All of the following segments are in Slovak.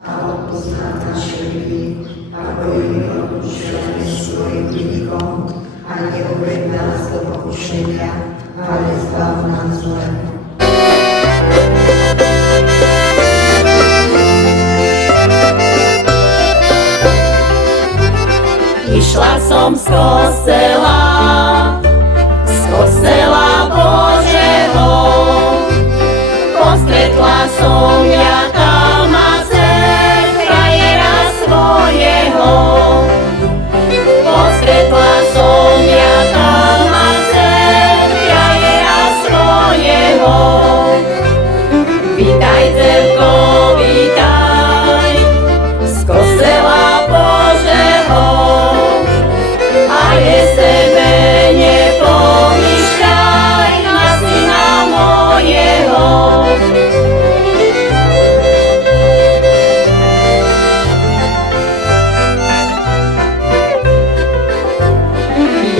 a odpusť nám naše viny, ako i my odpúšťame svojim vinníkom, a neuveď nás do pokušenia, ale zbav nás zlého. Išla som z kostela Božeho, postretla som ja tam a frajera svojho. Postretla som ja tam a frajera svojho. Vítaj, dcerko, vítaj, z kostela Božeho. A je sebe nepomýšľaj na syna mojeho.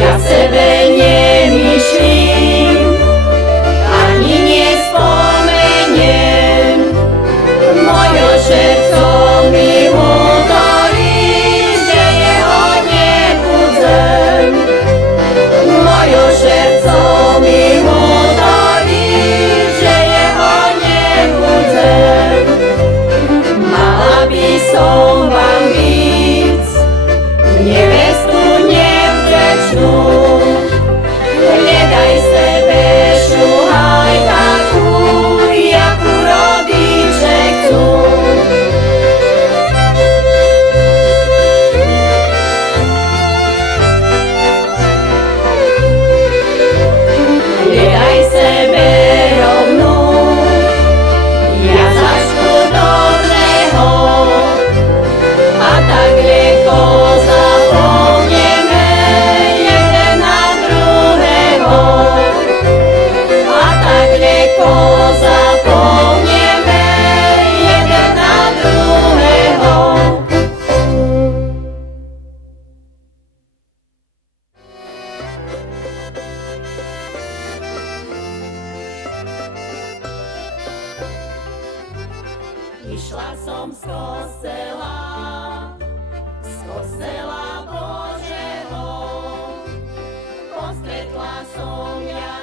Ja sebe nemyšlím, ani nespomeniem, mojo srdco mi hovorí, že jeho nebudzem. Mojo srdco mi hovorí, že jeho nebudzem. Mala by som vám víc nevestu nevďačnú. Hľadaj sebe šuhaj takú, jakú rodiče chcú. Hľadaj sebe rovnú, jazačku dobrého, a tak lieko zapomneme jeden na druhého. A tak lieko zapomneme jeden na druhého. Išla som z kostela Božeho, postretla som ja